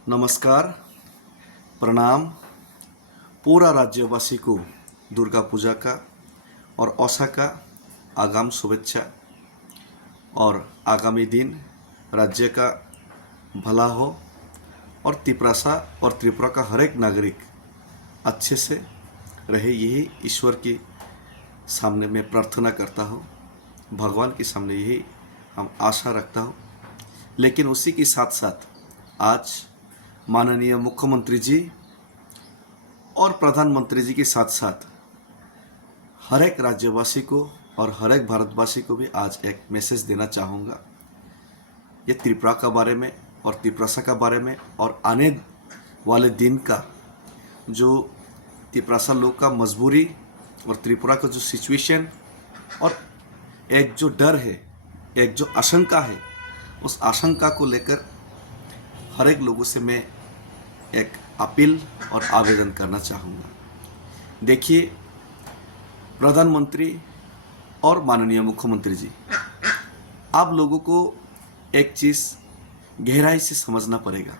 नमस्कार, प्रणाम। पूरा राज्यवासी को दुर्गा पूजा का और ओसाका आगाम शुभेच्छा और आगामी दिन राज्य का भला हो और त्रिपुरा और त्रिपुरा का हर एक नागरिक अच्छे से रहे, यही ईश्वर के सामने मैं प्रार्थना करता हूँ, भगवान के सामने यही हम आशा रखता हूँ। लेकिन उसी के साथ साथ आज माननीय मुख्यमंत्री जी और प्रधानमंत्री जी के साथ साथ हर एक राज्यवासी को और हर एक भारतवासी को भी आज एक मैसेज देना चाहूँगा। ये त्रिपुरा का बारे में और त्रिपुरा का बारे में और आने वाले दिन का जो त्रिपुरा लोग का मजबूरी और त्रिपुरा का जो सिचुएशन और एक जो डर है, एक जो आशंका है, उस आशंका को लेकर हर एक लोगों से मैं एक अपील और आवेदन करना चाहूँगा। देखिए, प्रधानमंत्री और माननीय मुख्यमंत्री जी, आप लोगों को एक चीज़ गहराई से समझना पड़ेगा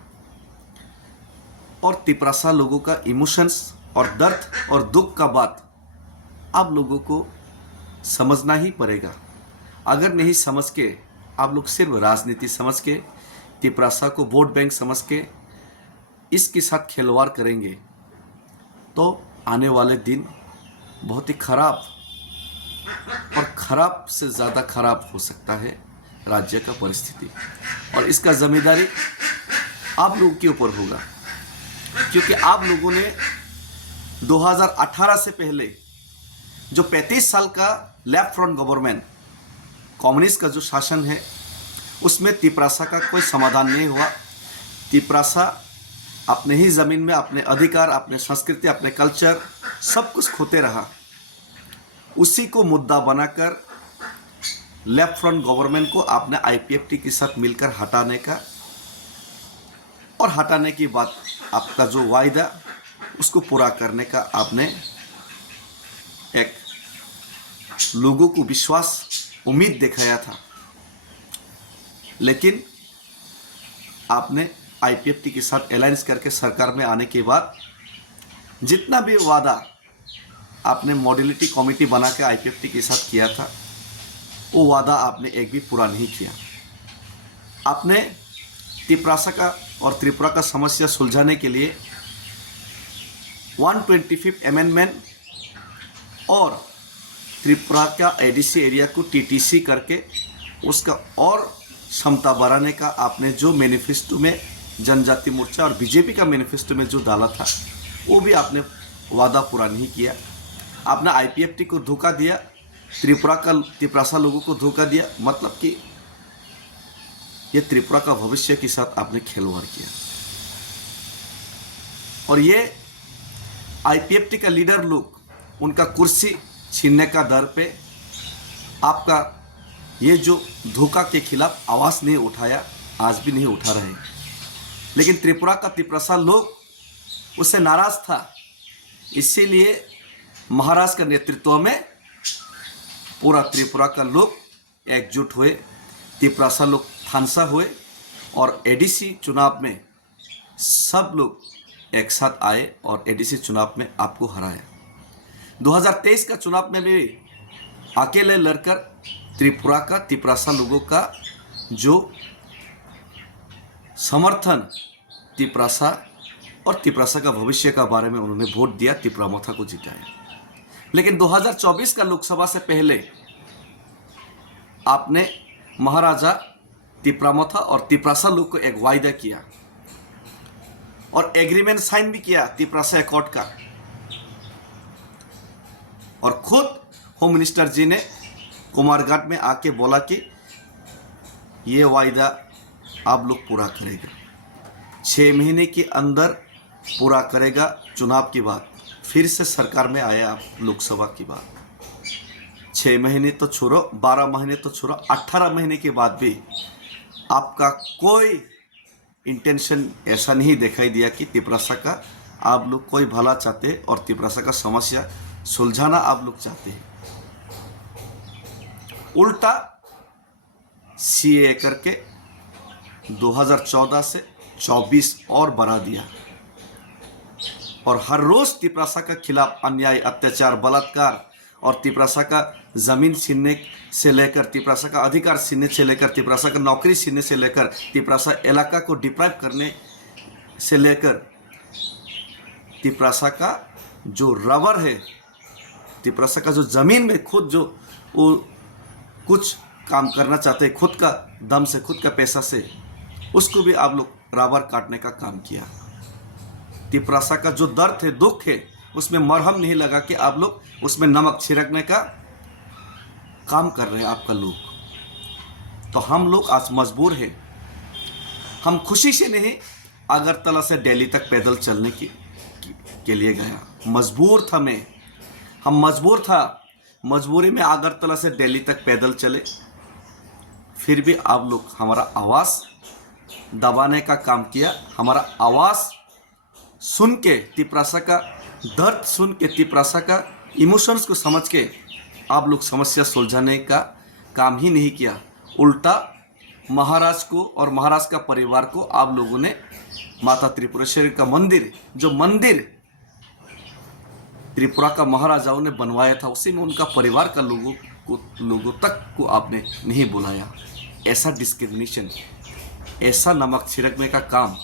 और त्रिपुरा लोगों का इमोशंस और दर्द और दुख का बात आप लोगों को समझना ही पड़ेगा। अगर नहीं समझ के आप लोग सिर्फ राजनीति समझ के, त्रिपुरा को वोट बैंक समझ के इसके साथ खिलवाड़ करेंगे तो आने वाले दिन बहुत ही खराब और खराब से ज़्यादा खराब हो सकता है राज्य का परिस्थिति, और इसका जिम्मेदारी आप लोगों के ऊपर होगा। क्योंकि आप लोगों ने 2018 से पहले जो 35 साल का लेफ्ट फ्रंट गवर्नमेंट कम्युनिस्ट का जो शासन है, उसमें त्रिपुरा का कोई समाधान नहीं हुआ। त्रिपुरा अपने ही ज़मीन में अपने अधिकार, अपने संस्कृति, अपने कल्चर सब कुछ खोते रहा। उसी को मुद्दा बनाकर लेफ्ट फ्रंट गवर्नमेंट को आपने आईपीएफटी के साथ मिलकर हटाने का, और हटाने के बाद आपका जो वायदा उसको पूरा करने का आपने एक लोगों को विश्वास, उम्मीद दिखाया था। लेकिन आपने आईपीएफटी के साथ अलायंस करके सरकार में आने के बाद जितना भी वादा आपने मॉड्यूलिटी कमेटी बना के आईपीएफटी के साथ किया था, वो वादा आपने एक भी पूरा नहीं किया। आपने त्रिपुरा का और त्रिपुरा का समस्या सुलझाने के लिए 125 अमेंडमेंट और त्रिपुरा का एडीसी एरिया को टीटीसी करके उसका और क्षमता बढ़ाने का आपने जो मैनिफेस्टो में जनजाति मोर्चा और बीजेपी का मैनिफेस्टो में जो डाला था, वो भी आपने वादा पूरा नहीं किया। आपने आईपीएफटी को धोखा दिया, त्रिपुरा लोगों को धोखा दिया। मतलब कि ये त्रिपुरा का भविष्य के साथ आपने खिलवाड़ किया। और ये आईपीएफटी का लीडर लोग उनका कुर्सी छीनने का डर पे आपका ये जो धोखा के खिलाफ आवाज़ नहीं उठाया, आज भी नहीं उठा रहे। लेकिन त्रिपुरा लोग उससे नाराज था, इसीलिए महाराज का नेतृत्व में पूरा त्रिपुरा का लोग एकजुट हुए, त्रिपुरा लोग फांसा हुए और एडीसी चुनाव में सब लोग एक साथ आए और एडीसी चुनाव में आपको हराया। 2023 का चुनाव में भी अकेले लड़कर त्रिपुरा लोगों का जो समर्थन त्रिपुरा और त्रिपुरा का भविष्य का बारे में उन्होंने वोट दिया, त्रिपुरा को जिताया। लेकिन 2024 का लोकसभा से पहले आपने महाराजा त्रिपुरा और त्रिपुरा लोग को एक वायदा किया और एग्रीमेंट साइन भी किया त्रिपुरा अकॉर्ड का, और खुद होम मिनिस्टर जी ने कुमारघाट में आके बोला कि ये वायदा आप लोग पूरा करेगा, 6 महीने के अंदर पूरा करेगा। चुनाव के बाद फिर से सरकार में आया आप लोकसभा की बात, 6 महीने तो छोड़ो, 12 महीने तो छोड़ो, 18 महीने के बाद भी आपका कोई इंटेंशन ऐसा नहीं दिखाई दिया कि त्रिपुरा का आप लोग कोई भला चाहते और त्रिपुरा का समस्या सुलझाना आप लोग चाहते हैं। उल्टा सीए करके 2014 से 24 और बढ़ा दिया। और हर रोज तिपरासा के खिलाफ अन्याय, अत्याचार, बलात्कार और तिपरासा का जमीन छीनने से लेकर, तिपरासा का अधिकार छीनने से लेकर, तिपरासा का नौकरी छीनने से लेकर, तिपरासा इलाका को डिप्राइव करने से लेकर, तिपरासा का जो रबर है, तिपरासा का जो जमीन में खुद जो वो कुछ काम करना चाहते हैं खुद का दम से, खुद का पैसा से, उसको भी आप लोग रबर काटने का काम किया। तिपरासा का जो दर्द है, दुख है, उसमें मरहम नहीं लगा कि आप लोग उसमें नमक छिड़कने का काम कर रहे हैं आपका लोग। तो हम लोग आज मजबूर हैं। हम खुशी से नहीं, अगरतला से दिल्ली तक पैदल चलने के लिए गया। मजबूर था मैं, हम मजबूर था, मजबूरी में अगरतला से दिल्ली तक पैदल चले। फिर भी आप लोग हमारा आवाज़ दबाने का काम किया। हमारा आवाज़ सुन के, तिपरासा का दर्द सुन के, तिपरासा का इमोशंस को समझ के आप लोग समस्या सुलझाने का काम ही नहीं किया। उल्टा महाराज को और महाराज का परिवार को आप लोगों ने माता त्रिपुरेश्वरी का मंदिर, जो मंदिर त्रिपुरा का महाराजाओं ने बनवाया था, उसी में उनका परिवार का लोगों तक को आपने नहीं बुलाया। ऐसा डिस्क्रिमिनेशन, ऐसा नमक छिड़कने का काम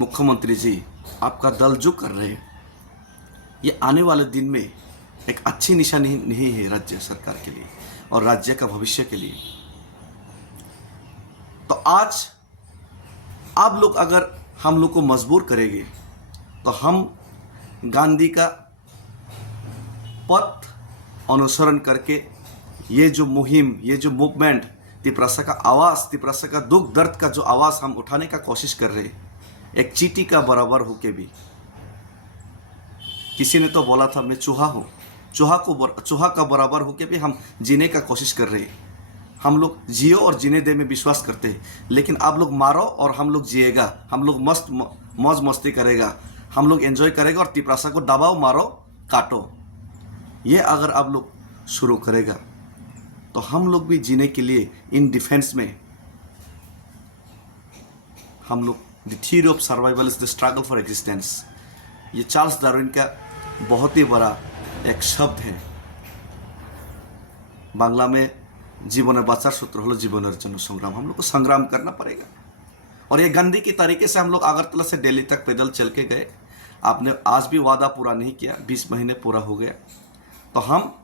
मुख्यमंत्री जी आपका दल जो कर रहे हैं, ये आने वाले दिन में एक अच्छी निशानी नहीं है राज्य सरकार के लिए और राज्य का भविष्य के लिए। तो आज आप लोग अगर हम लोग को मजबूर करेंगे तो हम गांधी का पथ अनुसरण करके ये जो मुहिम, ये जो मूवमेंट, तिपरासा का आवाज़, तिपरासा का दुख दर्द का जो आवाज़ हम उठाने का कोशिश कर रहे हैं, एक चींटी का बराबर होके भी। किसी ने तो बोला था मैं चूहा हूँ, चूहा का बराबर होके भी हम जीने का कोशिश कर रहे हैं। हम लोग जियो और जीने दे में विश्वास करते हैं, लेकिन आप लोग मारो और हम लोग जिएगा, हम लोग मस्त मौज मस्ती करेगा, हम लोग एंजॉय करेगा और तिपरासा को दबाओ, मारो, काटो। ये अगर आप लोग शुरू करेगा तो हम लोग भी जीने के लिए इन डिफेंस में हम लोग, the theory of survival is the struggle for existence, ये चार्ल्स डार्विन का बहुत ही बड़ा एक शब्द है। बांग्ला में जीवन बाचार सूत्र हलो जीवन जन संग्राम, हम लोग को संग्राम करना पड़ेगा। और ये गांधी की तरीके से हम लोग अगरतला से दिल्ली तक पैदल चल के गए। आपने आज भी वादा पूरा नहीं किया, 20 महीने पूरा हो गया। तो हम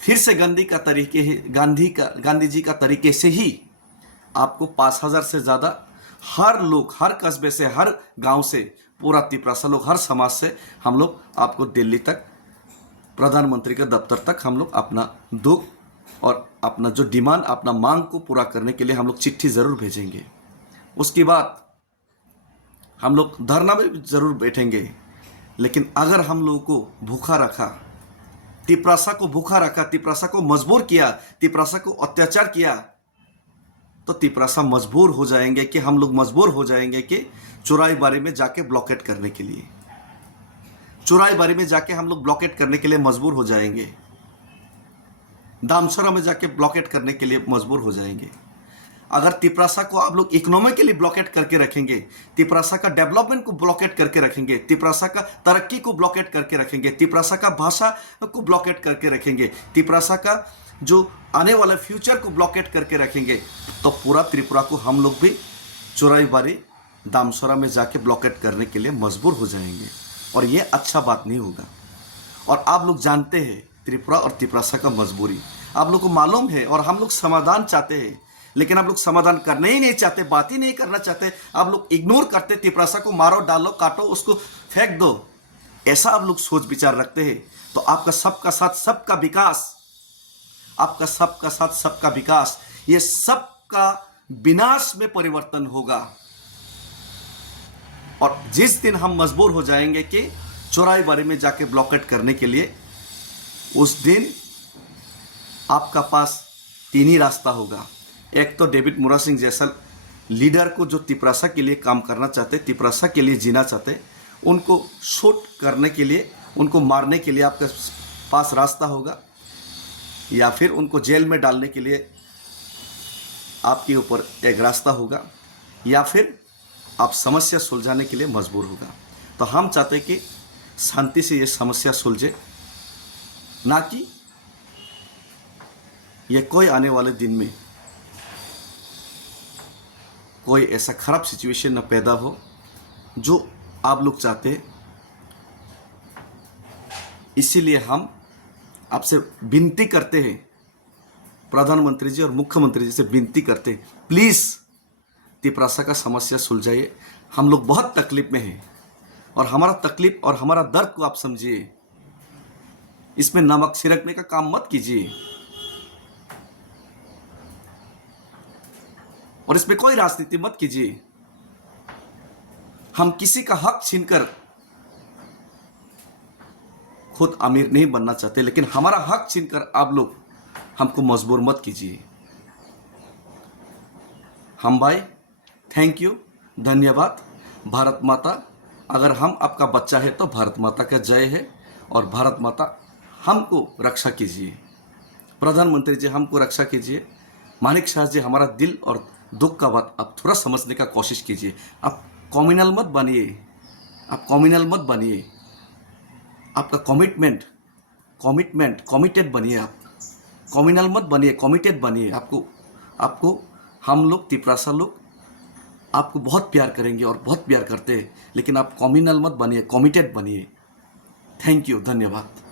फिर से गांधी जी का तरीके से ही आपको 5000 से ज़्यादा हर लोग, हर कस्बे से, हर गांव से, पूरा तिपरासा लोग, हर समाज से हम लोग आपको दिल्ली तक, प्रधानमंत्री के दफ्तर तक हम लोग अपना दुख और अपना जो डिमांड, अपना मांग को पूरा करने के लिए हम लोग चिट्ठी ज़रूर भेजेंगे। उसके बाद हम लोग धरना में ज़रूर बैठेंगे। लेकिन अगर हम लोगों को भूखा रखा, तिपरासा को भूखा रखा, तिपरासा को मजबूर किया, तिपरासा को अत्याचार किया, तो तिपरासा मजबूर हो जाएंगे कि हम लोग मजबूर हो जाएंगे कि चुराईबारी में जाके ब्लॉकेट करने के लिए, चुराईबारी में जाके हम लोग ब्लॉकेट करने के लिए मजबूर हो जाएंगे, दामसरा में जाके ब्लॉकेट करने के लिए मजबूर हो जाएंगे। अगर तिपरासा को आप लोग इकोनॉमिकली ब्लॉकेट करके रखेंगे, तिपरासा का डेवलपमेंट को ब्लॉकेट करके रखेंगे, तिपरासा का तरक्की को ब्लॉकेट करके रखेंगे, तिपरासा का भाषा को ब्लॉकेट करके रखेंगे, तिपरासा का जो आने वाला फ्यूचर को ब्लॉकेट करके रखेंगे, तो पूरा त्रिपुरा को हम लोग भी चुराईबारी, दामसरा में जाके ब्लॉकेट करने के लिए मजबूर हो जाएंगे। और ये अच्छा बात नहीं होगा। और आप लोग जानते हैं त्रिपुरा और तिपरासा का मजबूरी, आप लोग को मालूम है। और हम लोग समाधान चाहते हैं, लेकिन आप लोग समाधान करने ही नहीं चाहते, बात ही नहीं करना चाहते। आप लोग इग्नोर करते, तिपरासा को मारो, डालो, काटो, उसको फेंक दो, ऐसा आप लोग सोच विचार रखते हैं। तो आपका सबका साथ सबका विकास, आपका सबका साथ सबका विकास, ये सबका विनाश में परिवर्तन होगा। और जिस दिन हम मजबूर हो जाएंगे कि चौराईबारी में जाके ब्लॉकेट करने के लिए, उस दिन आपका पास 3 ही रास्ता होगा। एक तो डेविड मुरा सिंह जैसा लीडर को जो तिपरासा के लिए काम करना चाहते, तिपरासा के लिए जीना चाहते, उनको शूट करने के लिए, उनको मारने के लिए आपके पास रास्ता होगा, या फिर उनको जेल में डालने के लिए आपके ऊपर एक रास्ता होगा या फिर आप समस्या सुलझाने के लिए मजबूर होगा। तो हम चाहते हैं कि शांति से ये समस्या सुलझे, ना कि ये कोई आने वाले दिन में कोई ऐसा खराब सिचुएशन न पैदा हो जो आप लोग चाहते हैं। इसीलिए हम आपसे विनती करते हैं, प्रधानमंत्री जी और मुख्यमंत्री जी से विनती करते हैं, प्लीज़ तिपरासा का समस्या सुलझाइए। हम लोग बहुत तकलीफ में हैं और हमारा तकलीफ और हमारा दर्द को आप समझिए। इसमें नमक छिड़कने का काम मत कीजिए और इसमें कोई राजनीति मत कीजिए। हम किसी का हक छीनकर खुद अमीर नहीं बनना चाहते, लेकिन हमारा हक छीनकर आप लोग हमको मजबूर मत कीजिए। हम भाई थैंक यू, धन्यवाद। भारत माता, अगर हम आपका बच्चा है तो भारत माता का जय है और भारत माता हमको रक्षा कीजिए। प्रधानमंत्री जी हमको रक्षा कीजिए। मानिक शाह जी, हमारा दिल और दुख का बात आप थोड़ा समझने का कोशिश कीजिए। आप कम्युनल मत बनिए, आप कम्युनल मत बनिए। आपका कमिटेड बनिए। आप कम्युनल मत बनिए, कमिटेड बनिए। आपको हम लोग तिपरासा लोग आपको बहुत प्यार करेंगे और बहुत प्यार करते हैं, लेकिन आप कम्युनल मत बनिए, कमिटेड बनिए। थैंक यू, धन्यवाद।